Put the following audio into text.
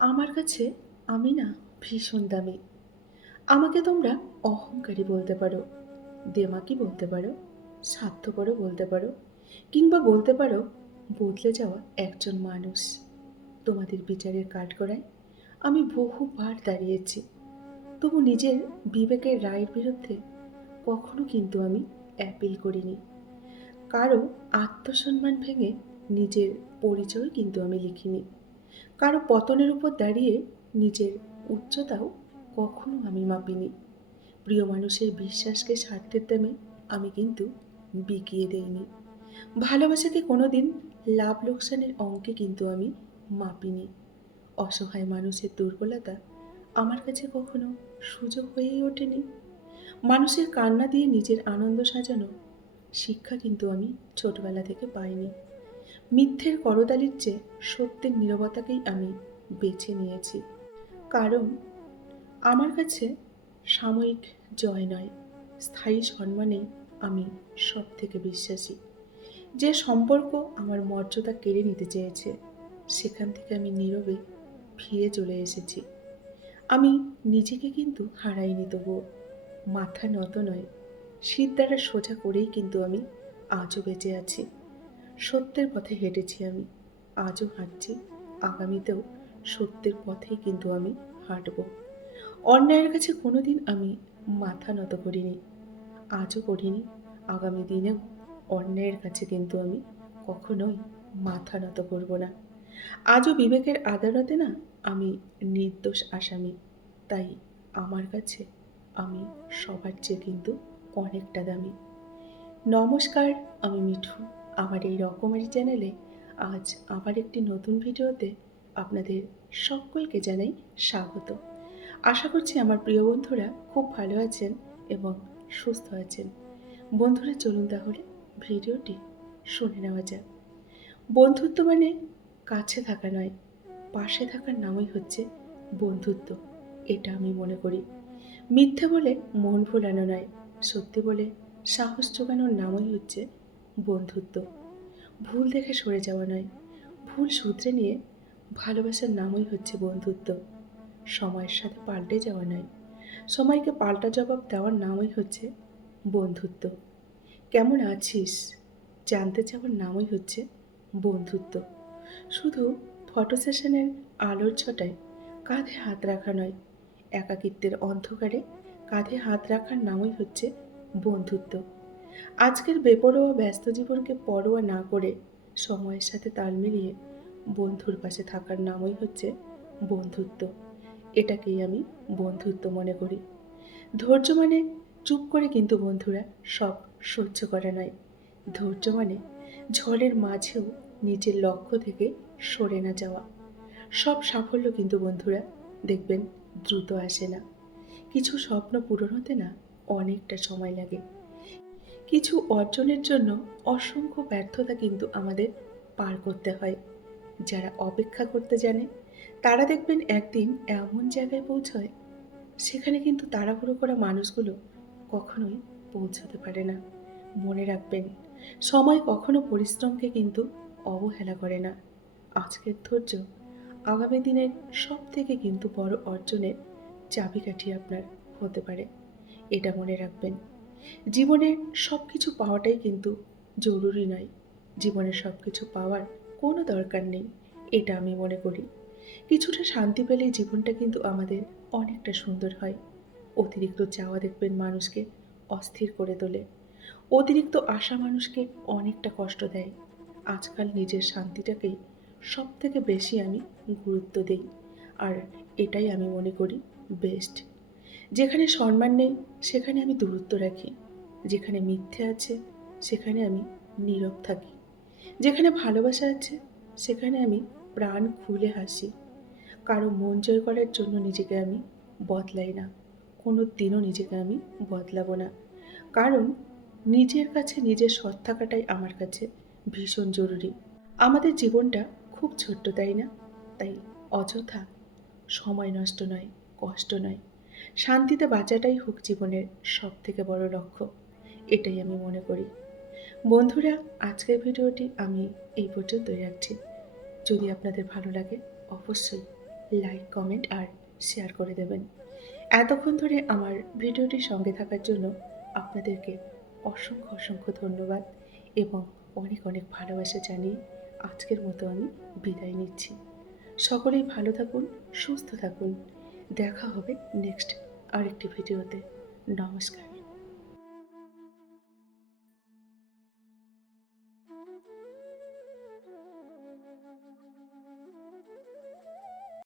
আমার কাছে আমি না ভীষণ দামি। আমাকে তোমরা অহংকারী বলতে পারো, দেমাকি বলতে পারো, স্বার্থপরও বলতে পারো, কিংবা বলতে পারো বদলে যাওয়া একজন মানুষ। তোমাদের বিচারের কাঠগড়ায় আমি বহুবার দাঁড়িয়েছি, তবু নিজের বিবেকের রায়ের বিরুদ্ধে কখনো কিন্তু আমি অ্যাপিল করিনি। কারো আত্মসম্মান ভেঙে নিজের পরিচয় কিন্তু আমি লিখিনি। কারো পতনের উপর দাঁড়িয়ে নিজের উচ্চতাও কখনো আমি মাপিনি। প্রিয় মানুষের বিশ্বাসকে স্বার্থের দামে আমি কিন্তু বিকিয়ে দেইনি। ভালোবাসাকে কোনোদিন লাভ লোকসানের অঙ্কে কিন্তু আমি মাপিনি। অসহায় মানুষের দুর্বলতা আমার কাছে কখনো সুযোগ হয়েই ওঠেনি। মানুষের কান্না দিয়ে নিজের আনন্দ সাজানো শিক্ষা কিন্তু আমি ছোটবেলা থেকে পাইনি। মিথ্যের করতালির চেয়ে সত্যের নীরবতাকেই আমি বেছে নিয়েছি। কারণ আমার কাছে সাময়িক জয় নয়, স্থায়ী সম্মানেই আমি সব থেকে বিশ্বাসী। যে সম্পর্ক আমার মর্যাদা কেড়ে নিতে চেয়েছে, সেখান থেকে আমি নীরবে ফিরে চলে এসেছি। আমি নিজেকে কিন্তু হারাইনি, তবুও মাথা নত নয়, শীত দ্বারা সোজা করেই কিন্তু আমি আজও বেঁচে আছি। সত্যের পথে হেঁটেছি আমি, আজও হাঁটছি, আগামীতেও সত্যের পথেই কিন্তু আমি হাঁটব। অন্যায়ের কাছে কোনোদিন আমি মাথা নত করিনি, আজও করিনি, আগামী দিনেও অন্যায়ের কাছে কিন্তু আমি কখনোই মাথা নত করব না। আজও বিবেকের আদালতে না আমি নির্দোষ আসামি। তাই আমার কাছে আমি সবার চেয়ে কিন্তু অনেকটা দামি। নমস্কার, আমি মিঠু। আমার এই রকমারি চ্যানেলে আজ আবার একটি নতুন ভিডিওতে আপনাদের সকলকে জানাই স্বাগত। আশা করছি আমার প্রিয় বন্ধুরা খুব ভালো আছেন এবং সুস্থ আছেন। বন্ধুরা, চলুন তাহলে ভিডিওটি শুনে নেওয়া যাক। বন্ধুত্ব মানে কাছে থাকা নয়, পাশে থাকার নামই হচ্ছে বন্ধুত্ব। এটা আমি মনে করি। মিথ্যে বলে মন ভোলানো নয়, সত্যি বলে সাহস জোগানোর নামই হচ্ছে বন্ধুত্ব। ভুল দেখে সরে যাওয়া নয়, ভুল শুধরে নিয়ে ভালোবাসার নামই হচ্ছে বন্ধুত্ব। সময়ের সাথে পাল্টে যাওয়া নয়, সময়কে পাল্টা জবাব দেওয়ার নামই হচ্ছে বন্ধুত্ব। কেমন আছিস জানতে চাওয়ার নামই হচ্ছে বন্ধুত্ব। শুধু ফটো সেশনের আলোর ছটায় কাঁধে হাত রাখা নয়, একাকিত্বের অন্ধকারে কাঁধে হাত রাখার নামই হচ্ছে বন্ধুত্ব। আজকের বেপরোয়া ব্যস্ত জীবনকে পরোয়া না করে সময়ের সাথে তাল মিলিয়ে বন্ধুর পাশে থাকার নামই হচ্ছে বন্ধুত্ব। এটাকেই আমি বন্ধুত্ব মনে করি। ধৈর্য মানে চুপ করে কিন্তু বন্ধুরা সব সহ্য করা নয়। ধৈর্য মানে ঝড়ের মাঝেও নিজের লক্ষ্য থেকে সরে না যাওয়া। সব সাফল্য কিন্তু বন্ধুরা দেখবেন দ্রুত আসে না। কিছু স্বপ্ন পূরণ হতে না অনেকটা সময় লাগে। কিছু অর্জনের জন্য অসংখ্য ব্যর্থতা কিন্তু আমাদের পার করতে হয়। যারা অপেক্ষা করতে জানে তারা দেখবেন একদিন এমন জায়গায় পৌঁছয়, সেখানে কিন্তু তাড়াহুড়ো করা মানুষগুলো কখনোই পৌঁছাতে পারে না। মনে রাখবেন, সময় কখনো পরিশ্রমকে কিন্তু অবহেলা করে না। আজকের ধৈর্য আগামী দিনের সব থেকে কিন্তু বড় অর্জনের চাবিকাঠি আপনার হতে পারে। এটা মনে রাখবেন। জীবনের সব কিছু পাওয়াটাই কিন্তু জরুরি নয়। জীবনের সব কিছু পাওয়ার কোনো দরকার নেই, এটা আমি মনে করি। কিছুটা শান্তি পেলেই জীবনটা কিন্তু আমাদের অনেকটা সুন্দর হয়। অতিরিক্ত চাওয়া দেখবেন মানুষকে অস্থির করে তোলে। অতিরিক্ত আশা মানুষকে অনেকটা কষ্ট দেয়। আজকাল নিজের শান্তিটাকেই সব থেকে বেশি আমি গুরুত্ব দিই। আর এটাই আমি মনে করি বেস্ট। যেখানে সম্মান নেই সেখানে আমি দূরত্ব রাখি। যেখানে মিথ্যে আছে সেখানে আমি নীরব থাকি। যেখানে ভালোবাসা আছে সেখানে আমি প্রাণ খুলে হাসি। কারো মন জয় করার জন্য নিজেকে আমি বদলাই না, কোনো দিনও নিজেকে আমি বদলাবো না। কারণ নিজের কাছে নিজের সৎ থাকাটাই আমার কাছে ভীষণ জরুরি। আমাদের জীবনটা খুব ছোট্ট, তাই না? তাই অযথা সময় নষ্ট নয়, কষ্ট নয়, শান্তিতে বাঁচাটাই হোক জীবনের সব থেকে বড় লক্ষ্য। এটাই আমি মনে করি। বন্ধুরা, আজকের ভিডিওটি আমি এই পর্যন্তই রাখছি। যদি আপনাদের ভালো লাগে অবশ্যই লাইক, কমেন্ট আর শেয়ার করে দেবেন। এতক্ষণ ধরে আমার ভিডিওটির সঙ্গে থাকার জন্য আপনাদেরকে অসংখ্য অসংখ্য ধন্যবাদ এবং অনেক অনেক ভালোবাসা জানিয়ে আজকের মতো আমি বিদায় নিচ্ছি। সকলেই ভালো থাকুন, সুস্থ থাকুন। দেখা হবে নেক্সট আরেকটি ভিডিওতে। নমস্কার।